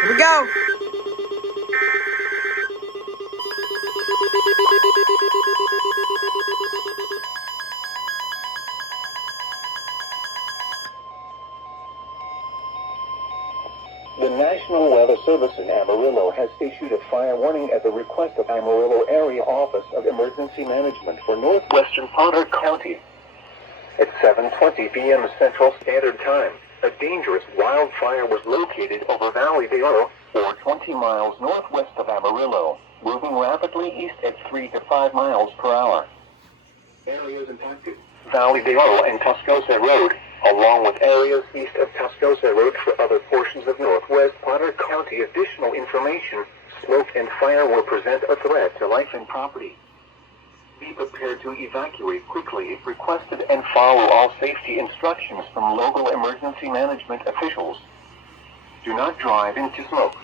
Here we go. The National Weather Service in Amarillo has issued a fire warning at the request of Amarillo Area Office of Emergency Management for northwestern Potter County. At 7:20 p.m. Central Standard Time, a dangerous wildfire was located over Valley de Oro, or 20 miles northwest of Amarillo, moving rapidly east at 3 to 5 miles per hour. Areas impacted: Valley de Oro and Tascosa Road, along with areas east of Tascosa Road. For other portions of northwest Potter County, additional information: smoke and fire will present a threat to life and property. Be prepared to evacuate quickly if requested and follow all safety instructions from local emergency management officials. Do not drive into smoke.